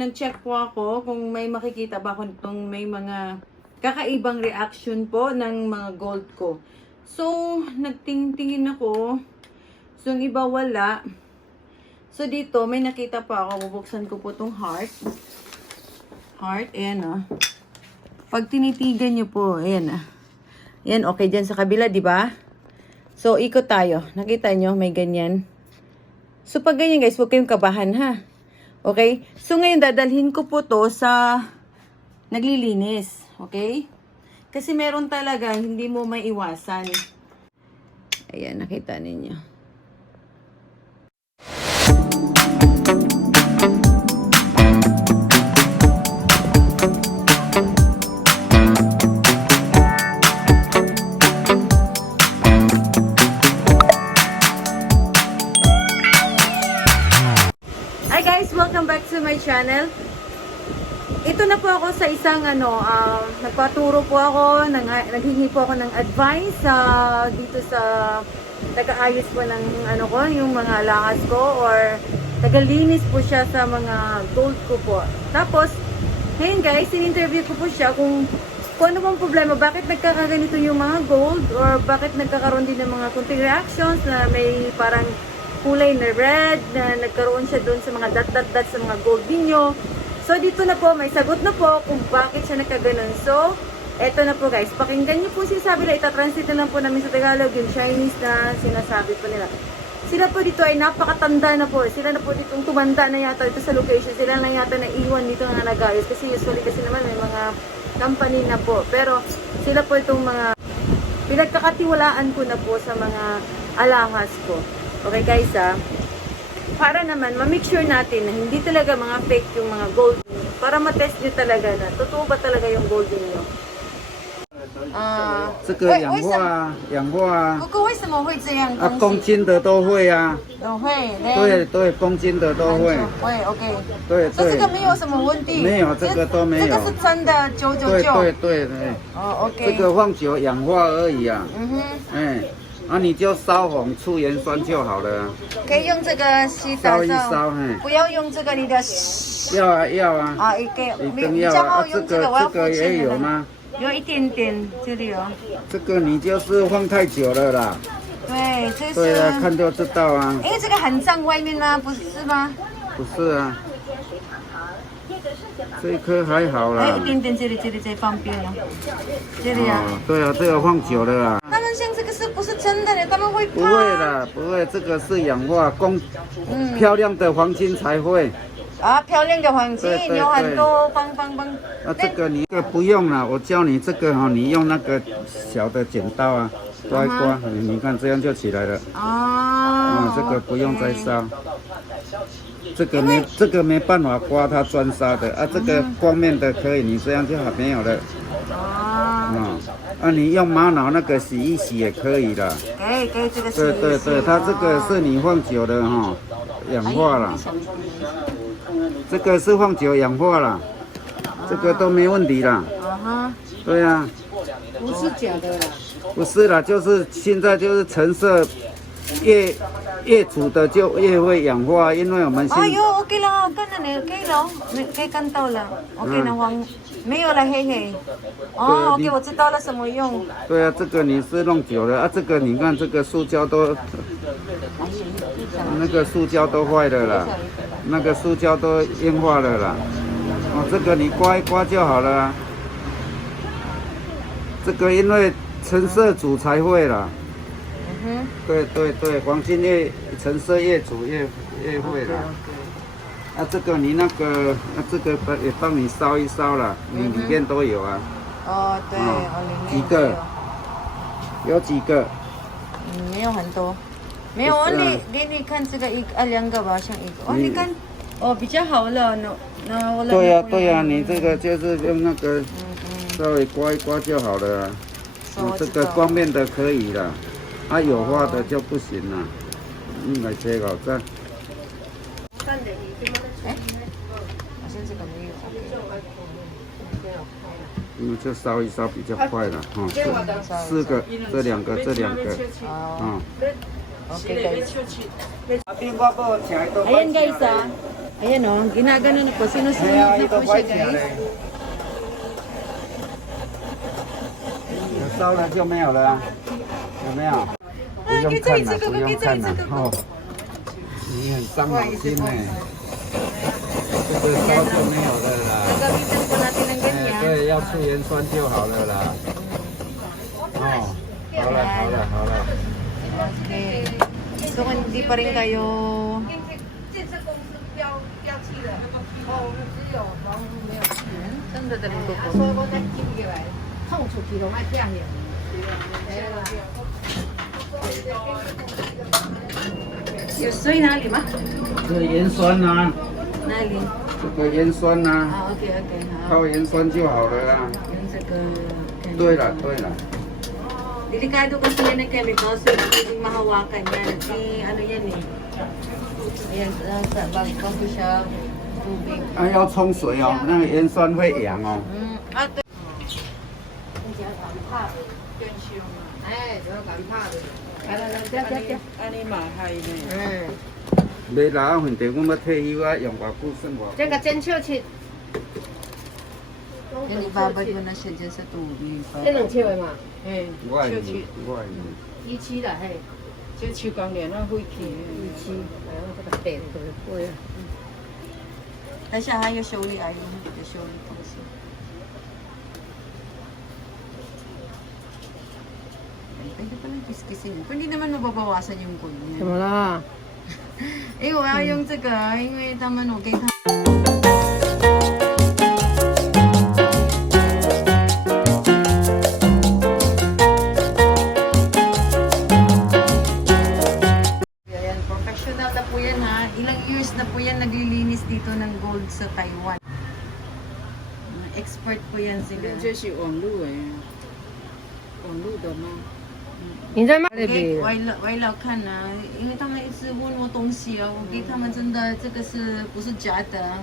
nag-check po ako kung may makikita ba ako itong may mga kakaibang reaction po ng mga gold ko. So, nagtingin ako. So, yung iba wala. So, dito, may nakita pa ako. Bubuksan ko po itong heart. Heart, ayan o. Pag tinitigan nyo po, ayan ah. Ayan, okay dyan sa kabila, di ba? So, ikot tayo. Nakita nyo, may ganyan. So, pag ganyan guys, huwag kayong kabahan ha. Okay? So, ngayon dadalhin ko po to sa naglilinis. Okay? Kasi meron talaga, hindi mo maiwasan. Ayan, nakita ninyo. Hi guys, welcome back to my channel. Ito na po ako sa isang nagpaturo po ako, naghingi po ako ng advice dito sa taga-ayos po ng yung mga alahas ko or taga-linis po siya sa mga gold ko po. Tapos, ngayon guys, in-interview ko po siya kung ano bang problema, bakit nagkakaganito yung mga gold or bakit nagkakaroon din ng mga konting reactions na may parang kulay na red, na nagkaroon siya doon sa mga dot sa mga gold ninyo. So, dito na po, may sagot na po kung bakit siya nagkaganon. So, eto na po guys, pakinggan niyo po sinasabi na, itatranslate na lang po namin sa Tagalog, yung Chinese na sinasabi po nila. Sila po dito ay napakatanda na po. Sila na po dito, tumanda na yata dito sa location. Sila na yata na iwan dito na nagayos. Kasi usually kasi naman may mga company na po. Pero, sila po itong mga pinagkakatiwalaan ko na po sa mga alahas ko. Okay guys para naman ma-make sure natin na hindi talaga mga fake yung mga gold para ma-test nyo talaga na totoo ba talaga yung gold niyo. 这个氧化啊，不过为什么会这样？公斤的都会啊，都会，对，公斤的都会，会 OK， 对，所以这个没有什么问题，没有这个都没有，这个是真的999，对，哦 OK， 这个放久氧化而已啊，你就烧红粗盐酸就好了啊，可以用这个洗澡烧一烧，不要用这个你的，要啊，一定要啊，这个也有吗？ 有一点点，这里哦。这个你就是放太久了啦。对，这是。对啊，看就知道啊。因为这个很脏外面吗？不是吗？不是啊。这一颗还好啦。还有一点点，这里在旁边哦。这里啊。对啊，这个放久了啦。他们像这个是不是真的呢？他们会怕。不会啦，不会，这个是氧化漂亮的黄金才会。 啊，漂亮的黄金有很多棒。这个你不用了，我教你这个你用那个小的剪刀啊，刮一刮，你看这样就起来了。这个不用再烧，这个没办法刮它专杀的啊，这个光面的可以，你这样就还没有了。你用玛瑙那个洗一洗也可以的。可以这个洗。对，它这个是你放久了氧化了。 这个是放久氧化了，这个都没问题啦。对啊，不是假的啦。不是啦，就是现在就是成色越煮的就越会氧化，因为我们OK 了，看到你 OK 了，可以看到了 ，OK 了黄没有了黑。OK 我知道了什么用。对啊，这个你是弄久了啊，这个你看这个塑胶都，那个塑胶都坏了啦。 那个塑胶都硬化了啦，这个你刮一刮就好了啊。这个因为成色煮才会啦。对，黄金越成色越煮越会啦。这个你那个，这个也帮你烧一烧啦，你里面都有啊。对，几个？有几个？没有很多。 没有，给你看这个两个吧，像一个。你看，比较好了，那对呀，你这个就是用那个稍微刮一刮就好了啊。这个光面的可以了，有花的就不行了。来切好这。好像这个没有。就烧一烧比较快了4个，这两个。Okay guys Ayan o, ginagano na po. Sinusunod na po siya guys. 有烧了就没有了啊，有没有？不用看了，不用看了哦。你很伤脑筋呢，这个烧就没有了啦。 Gagamitan po natin ng 哎， ganyan. 对，要吃盐酸就好了啦。哦，好了好了好了。 Okay. So kung hindi pa rin kayo... 建设公司标记的，哦，我们只有房屋没有漆。 Saan dadalhin ko po? 所以我再寄过来，冲出去拢爱这样的。 Yusoy na lima? 这个盐酸呐， Nalin. 这个盐酸呐， Ah, okay, okay. 靠盐酸就好了啦。 Yun sa ka... 对了对了， Delikado kasi yan ng chemicals. So, hindi mahawakan yan. Ano yan eh. Ayan, sa bago siya tubig. 啊要冲水哦，那个盐酸会痒哦。 At 哎，这个蛮怕的。来来来，这。安尼嘛害呢。袂老问题，我要退休啊，用偌久算偌久。这个真笑切， yan, ibabad mo na siya dyan sa tubig. 这能切吗？嘿，我会用手气，我会用。一期的嘿，这手工练啊废气。一期，哎，我这个点都是贵啊。 Kasi siya hayo surely ayaw mo dito surely po kasi. Pwede pa lang kiskisin. Kung hindi naman mababawasan yung gold 怎 niya. 么了？ Eh, 我要用这个，因为他们我给他。Ayan, professional na po yan ha. Ilang years na po yan naglilinis dito ng gold sa Taiwan. Expert po yan sila. 这是网络的，网络的吗？你在卖那 OK， 边？外劳看啊，因为他们一直问我东西啊，我给他们真的这个是不是假的？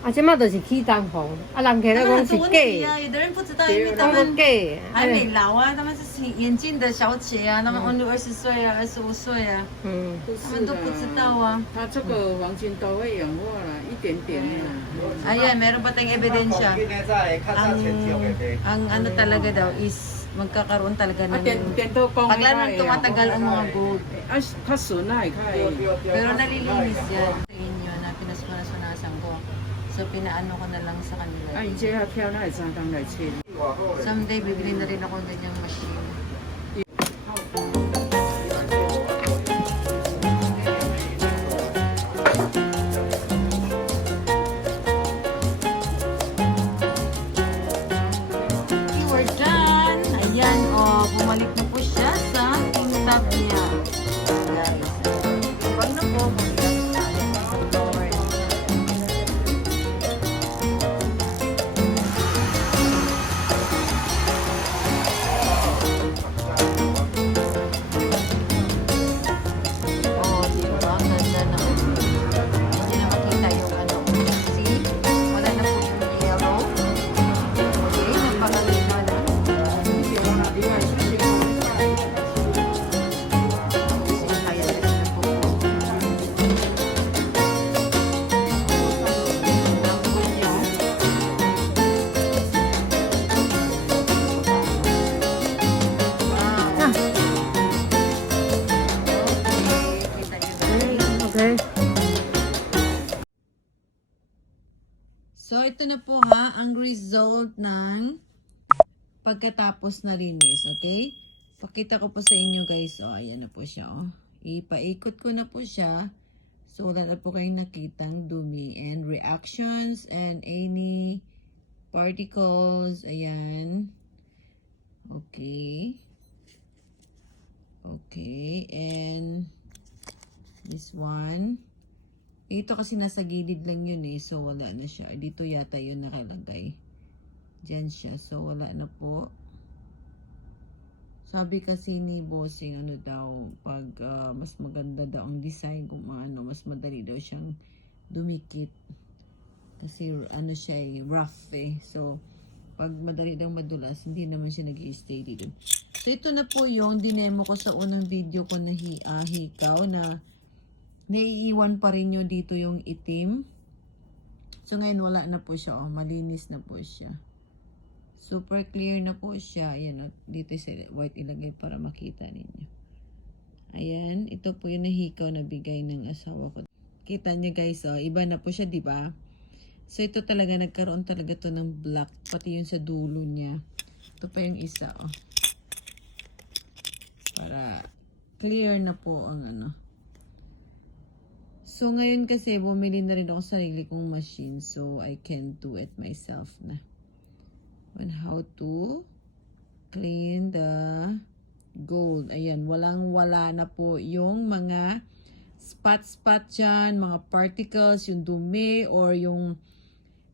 啊，这嘛就是起当红，啊，人客他咧讲是们很多问题假，啊，有的人不知道，因为他讲们个假，还没老啊，他们是眼镜的小姐啊，他们 only 20岁啊，25岁啊，嗯，他们都不知道啊。它这个黄金都会氧化了，一点点啦。 Ayan, meron pa tayong ebidensya. Ang ano talaga daw is magkakaroon talaga 啊，ng... 电到光的 Pag lalo tumatagal ang mga gold. 啊，较顺啊，会较会。 Pero nalilinis yan. Sa inyo na pinasunasan ko. So pinaano ko na lang sa kanila. 啊，伊这较漂，那会相当来切。 Someday bibili na rin ako ng ganyang machine. Okay, we're done. Ayan, oh, bumalik na po siya sa tab niya. Guys, ibang na po. Magamit tayo sa door. Oh, diba? Ang ganda na. Hindi na makita yung ano. See? Wala na po yung yellow. Okay, napagaling na na. Kasi kaya na rin po. Ang good niyo. Wow. Okay, kita nyo guys. okay. So, ito na po ha, ang result ng pagkatapos na linis, okay? Pakita ko po sa inyo guys. So, ayan na po siya, oh. Ipaikot ko na po siya. So, wala na po kayong nakitang dumi and reactions and any particles. Ayan. Okay. Okay, and this one. Ito kasi nasa gilid lang yun eh. So, wala na siya. Dito yata yun nakalagay. Diyan siya. So, wala na po. Sabi kasi ni bossing, ano daw, pag mas maganda daw ang design kung ano, mas madali daw siyang dumikit. Kasi ano siya eh, rough eh. So, pag madali daw madulas, hindi naman siya nag-i-stay dito. So, ito na po yung dinemo ko sa unang video ko na hikaw na naiiwan pa rin nyo dito yung itim. So ngayon wala na po siya. Malinis na po siya. Super clear na po siya. Ayan, dito sa white ilagay para makita ninyo. Ayan, ito po yung nahikaw na bigay ng asawa ko. Kita nyo guys, iba na po siya, di ba? So ito talaga, nagkaroon talaga to ng black. Pati yung sa dulo niya. Ito pa yung isa, para clear na po ang So, ngayon kasi, bumili na rin ako sa sarili kong machine. So, I can do it myself na. On how to clean the gold. Ayan, walang-wala na po yung mga spot-spot dyan, mga particles, yung dumi, or yung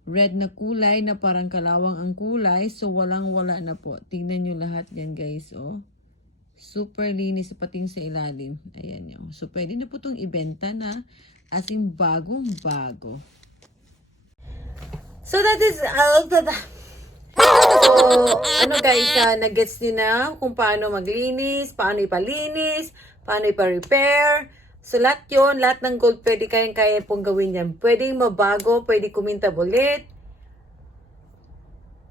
red na kulay na parang kalawang ang kulay. So, walang-wala na po. Tingnan nyo lahat yan, guys, Super linis, pating sa ilalim. Ayan yun. So, pwede na po itong ibenta na as in bagong-bago. So, that is all. So, guys, nag-gets nyo na kung paano maglinis, paano ipalinis, paano ipa-repair. So, lahat yun, lahat ng gold, pwede kaya pong gawin yan. Pwedeng mabago, pwede kumintab ulit.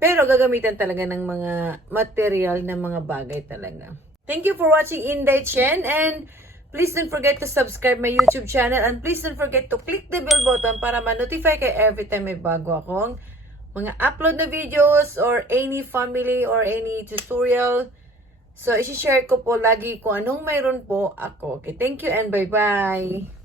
Pero gagamitan talaga ng mga material na mga bagay talaga. Thank you for watching Inday Chen, and please don't forget to subscribe my YouTube channel, and please don't forget to click the bell button para ma-notify kayo every time may bago akong mga upload na videos or any family or any tutorial. So, isi-share ko po lagi kung anong mayroon po ako. Okay, thank you and bye-bye!